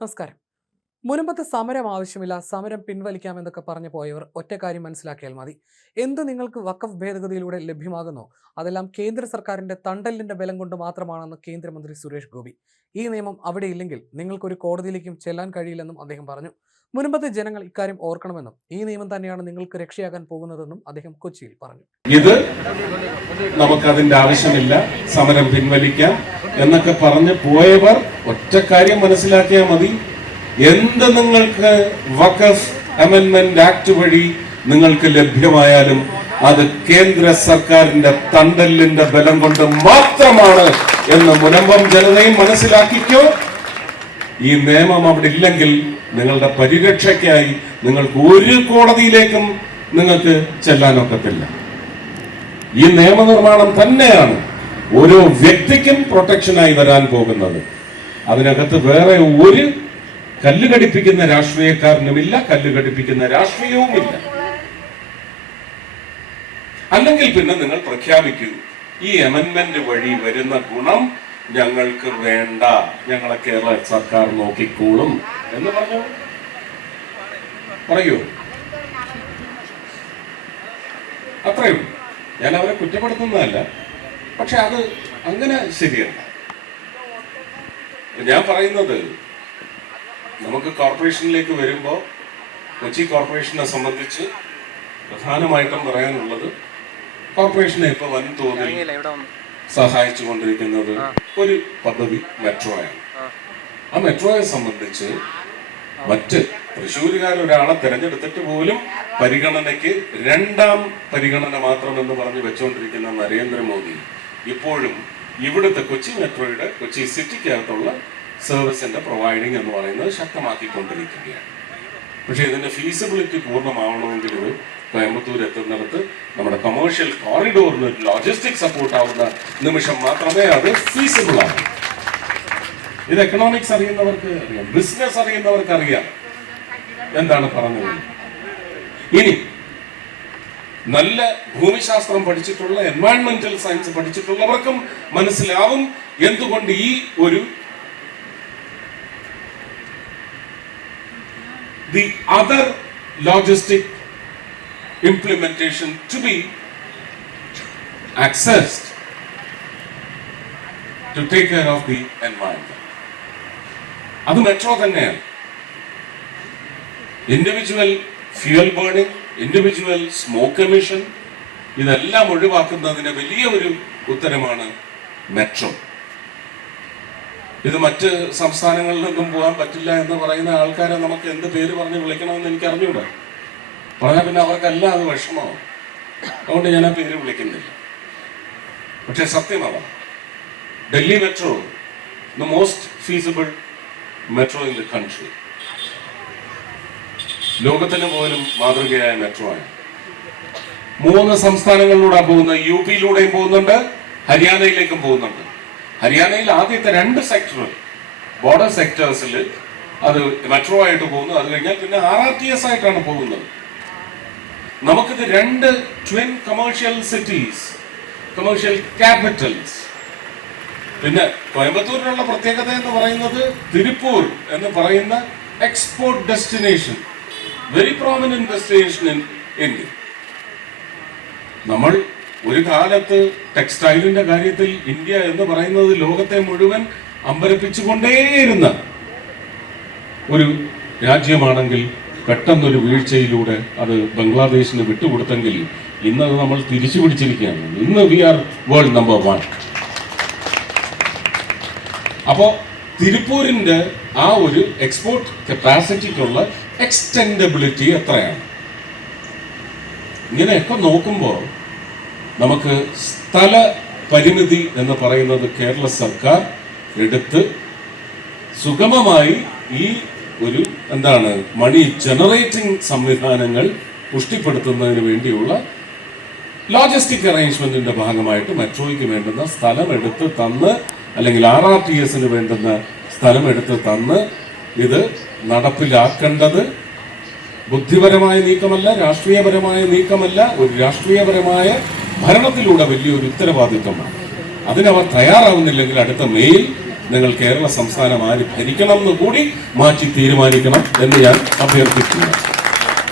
നമസ്കാരം. മുൻപത്തെ സമരം ആവശ്യമില്ല, സമരം പിൻവലിക്കാമെന്നൊക്കെ പറഞ്ഞു പോയവർ ഒറ്റ കാര്യം മനസ്സിലാക്കിയാൽ മതി. എന്ത് നിങ്ങൾക്ക് വഖഫ് ഭേദഗതിയിലൂടെ ലഭ്യമാകുന്നോ അതെല്ലാം കേന്ദ്ര സർക്കാരിന്റെ തണ്ടലിന്റെ ബലം കൊണ്ട് മാത്രമാണെന്ന് കേന്ദ്രമന്ത്രി സുരേഷ് ഗോപി. ഈ നിയമം അവിടെ ഇല്ലെങ്കിൽ നിങ്ങൾക്കൊരു കോടതിയിലേക്കും ചെല്ലാൻ കഴിയില്ലെന്നും അദ്ദേഹം പറഞ്ഞു. മുൻപത്തെ ജനങ്ങൾ ഇക്കാര്യം ഓർക്കണമെന്നും ഈ നിയമം തന്നെയാണ് നിങ്ങൾക്ക് രക്ഷയാകാൻ പോകുന്നതെന്നും അദ്ദേഹം കൊച്ചിയിൽ പറഞ്ഞു. ഇത് നമുക്കതിന്റെ ആവശ്യമില്ല, സമരം പിൻവലിക്കാം എന്നൊക്കെ പറഞ്ഞു പോയവർ ഒറ്റ കാര്യം മനസ്സിലാക്കിയാൽ മതി. എന്ത് നിങ്ങൾക്ക് വഖഫ് അമെൻമെന്റ് ആക്ട് വഴി നിങ്ങൾക്ക് ലഭ്യമായാലും അത് കേന്ദ്ര സർക്കാരിന്റെ തണ്ടലിന്റെ ബലം കൊണ്ട് മാത്രമാണ് എന്ന് മുനമ്പം ജനതയും മനസ്സിലാക്കിക്കോ. ഈ നിയമം അവിടെ ഇല്ലെങ്കിൽ നിങ്ങളുടെ പരിരക്ഷയ്ക്കായി നിങ്ങൾക്ക് ഒരു കോടതിയിലേക്കും നിങ്ങൾക്ക് ചെല്ലാനൊക്കത്തില്ല. ഈ നിയമനിർമ്മാണം തന്നെയാണ് ഓരോ വ്യക്തിക്കും പ്രൊട്ടക്ഷനായി വരാൻ പോകുന്നത്. അതിനകത്ത് വേറെ ഒരു കല്ലുകടിപ്പിക്കുന്ന രാഷ്ട്രീയക്കാരനുമില്ല, കല്ലുകടിപ്പിക്കുന്ന രാഷ്ട്രീയവുമില്ല. അല്ലെങ്കിൽ പിന്നെ നിങ്ങൾ പ്രഖ്യാപിക്കൂ, ഈ അമെൻമെന്റ് വഴി വരുന്ന ഗുണം ഞങ്ങൾക്ക് വേണ്ട, ഞങ്ങളെ കേരള സർക്കാർ നോക്കിക്കോളും എന്ന് പറയൂ. അത്രയും ഞാൻ അവരെ കുറ്റപ്പെടുത്തുന്നതല്ല, പക്ഷെ അത് അങ്ങനെ ശരിയല്ല. ഞാൻ പറയുന്നത്, നമുക്ക് കോർപ്പറേഷനിലേക്ക് വരുമ്പോൾ കൊച്ചി കോർപ്പറേഷനെ സംബന്ധിച്ച് പ്രധാനമായിട്ടും പറയാനുള്ളത്, കോർപ്പറേഷനെ ഇപ്പൊ വൻതോതിൽ സഹായിച്ചു കൊണ്ടിരിക്കുന്നത് ഒരു പദ്ധതി മെട്രോയാണ്. ആ മെട്രോയെ സംബന്ധിച്ച് മറ്റ് തൃശ്ശൂരുകാർ ഒരാളെ തെരഞ്ഞെടുത്തിട്ട് പോലും പരിഗണനയ്ക്ക് രണ്ടാം പരിഗണന മാത്രം എന്ന് പറഞ്ഞ് വെച്ചുകൊണ്ടിരിക്കുന്ന നരേന്ദ്രമോദി ഇപ്പോഴും ഇവിടുത്തെ കൊച്ചി മെട്രോയുടെ കൊച്ചി സിറ്റിക്കകത്തുള്ള സർവീസിന്റെ പ്രൊവൈഡിങ് എന്ന് പറയുന്നത് ശക്തമാക്കിക്കൊണ്ടിരിക്കുകയാണ്. പക്ഷെ ഇതിന്റെ ഫീസിബിലിറ്റി പൂർണ്ണമാവണമെങ്കിൽ ഇത് കോയമ്പത്തൂർ എത്തുന്നിടത്ത് നമ്മുടെ കൊമേഴ്ഷ്യൽ കോറിഡോറിന് ലോജിസ്റ്റിക് സപ്പോർട്ട് ആവുന്ന നിമിഷം മാത്രമേ അത് ഫീസിബിൾ ആവൂ. ഇത് എക്കണോമിക്സ് അറിയുന്നവർക്ക് അറിയാം, ബിസിനസ് അറിയുന്നവർക്ക് അറിയാം എന്താണ് പറഞ്ഞത്. ഇനി നല്ല ഭൂമിശാസ്ത്രം പഠിച്ചിട്ടുള്ള, എൻവയൺമെന്റൽ സയൻസ് പഠിച്ചിട്ടുള്ളവർക്കും മനസ്സിലാവും എന്തുകൊണ്ട് ഈ ഒരു the other logistic implementation to be accessed to take care of the environment. അത് മെട്രോ തന്നെയാണ്. Individual fuel burning, individual smoke emission, ഇതെല്ലാം ഒഴിവാക്കുന്നതിന് വലിയ ഒരു ഉത്തരമാണ് മെട്രോ. ഇത് മറ്റ് സംസ്ഥാനങ്ങളിൽ നിന്നും പോകാൻ പറ്റില്ല എന്ന് പറയുന്ന ആൾക്കാരെ നമുക്ക് എന്ത് പേര് പറഞ്ഞ് വിളിക്കണമെന്ന് എനിക്ക് അറിഞ്ഞൂടാ. പറഞ്ഞാൽ പിന്നെ അവർക്കെല്ലാം അത് വിഷമമാവും. അതുകൊണ്ട് ഞാൻ ആ പേര് വിളിക്കുന്നില്ല. പക്ഷെ സത്യം അതാണ്, Delhi metro the most feasible metro in the country. ലോകത്തിന് പോലും മാതൃകയായ മെട്രോ ആണ്. 3 സംസ്ഥാനങ്ങളിലൂടെ പോകുന്ന, UP-യിലൂടെയും പോകുന്നുണ്ട്, ഹരിയാനയിലേക്കും പോകുന്നുണ്ട്. ഹരിയാനയിൽ ആദ്യത്തെ 2 സെക്ടർ ബോർഡർ സെക്ടേഴ്സിൽ അത് മെട്രോ ആയിട്ട് പോകുന്നു. അത് കഴിഞ്ഞാൽ പിന്നെ RRTS ആയിട്ടാണ് പോകുന്നത്. നമുക്കിത് 2 twin commercial cities, commercial Capitals. പിന്നെ കോയമ്പത്തൂരിനുള്ള പ്രത്യേകത എന്ന് പറയുന്നത് തിരുപ്പൂർ എന്ന് പറയുന്ന export destination, very prominent destination in India. നമ്മൾ ഒരു കാലത്ത് ടെക്സ്റ്റൈലിന്റെ കാര്യത്തിൽ ഇന്ത്യ എന്ന് പറയുന്നത് ലോകത്തെ മുഴുവൻ അമ്പരപ്പിച്ചുകൊണ്ടേയിരുന്ന ഒരു രാജ്യമാണെങ്കിൽ പെട്ടെന്നൊരു വീഴ്ചയിലൂടെ അത് ബംഗ്ലാദേശിന് വിട്ടുകൊടുത്തെങ്കിൽ ഇന്നത് നമ്മൾ തിരിച്ചു പിടിച്ചിരിക്കുകയാണ്. ഇന്ന് വി ആർ വേൾഡ് നമ്പർ 1. അപ്പോ തിരുപ്പൂരിന്റെ ആ ഒരു എക്സ്പോർട്ട് കപ്പാസിറ്റിക്കുള്ള എക്സ്റ്റെൻഡബിലിറ്റി എത്രയാണ്? ഇങ്ങനെയൊക്കെ നോക്കുമ്പോൾ നമുക്ക് സ്ഥല പരിമിതി എന്ന് പറയുന്നത് കേരള സർക്കാർ എടുത്ത് സുഗമമായി ഈ ഒരു മണി ജനറേറ്റിംഗ് സംവിധാനങ്ങൾ പുഷ്ടിപ്പെടുത്തുന്നതിന് വേണ്ടിയുള്ള ലോജിസ്റ്റിക് അറേഞ്ച്മെന്റിന്റെ ഭാഗമായിട്ട് മെട്രോയ്ക്ക് വേണ്ടുന്ന സ്ഥലം എടുത്ത് തന്ന്, അല്ലെങ്കിൽ RRTS-ന് വേണ്ടുന്ന സ്ഥലം എടുത്ത് തന്ന് ഇത് നടപ്പിലാക്കേണ്ടത് ബുദ്ധിപരമായ നീക്കമല്ല, രാഷ്ട്രീയപരമായ നീക്കമല്ല, ഒരു രാഷ്ട്രീയപരമായ ഭരണത്തിലൂടെ വലിയൊരു ഉത്തരവാദിത്വമാണ്. അതിനവർ തയ്യാറാവുന്നില്ലെങ്കിൽ അടുത്ത മെയിൽ നിങ്ങൾ കേരള സംസ്ഥാനം ആര് ഭരിക്കണം എന്ന് കൂടി മാറ്റി തീരുമാനിക്കണം എന്ന് ഞാൻ അഭ്യർത്ഥിക്കുന്നു.